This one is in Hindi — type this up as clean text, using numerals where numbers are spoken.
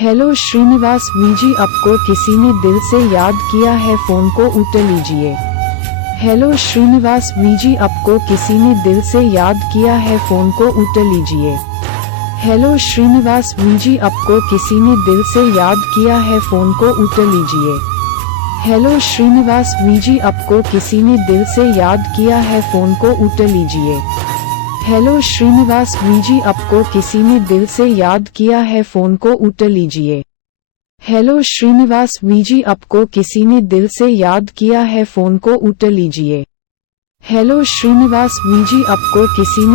हेलो श्रीनिवास वीजी, आपको किसी ने दिल से याद किया है, फोन को उठा लीजिए। हेलो श्रीनिवास वीजी, आपको किसी ने दिल से याद किया है, फोन को उठा लीजिए। हेलो श्रीनिवास वीजी, आपको किसी ने दिल से याद किया है, फोन को उठा लीजिए। हेलो श्रीनिवास वीजी, आपको किसी ने दिल से याद किया है, फोन को उठा लीजिए। हेलो श्रीनिवास वीजी, आपको किसी ने दिल से याद किया है, फोन को उठा लीजिए। हेलो श्रीनिवास वीजी, आपको किसी ने दिल से याद किया है, फोन को उठा लीजिए। हेलो श्रीनिवास वीजी, आपको किसी ने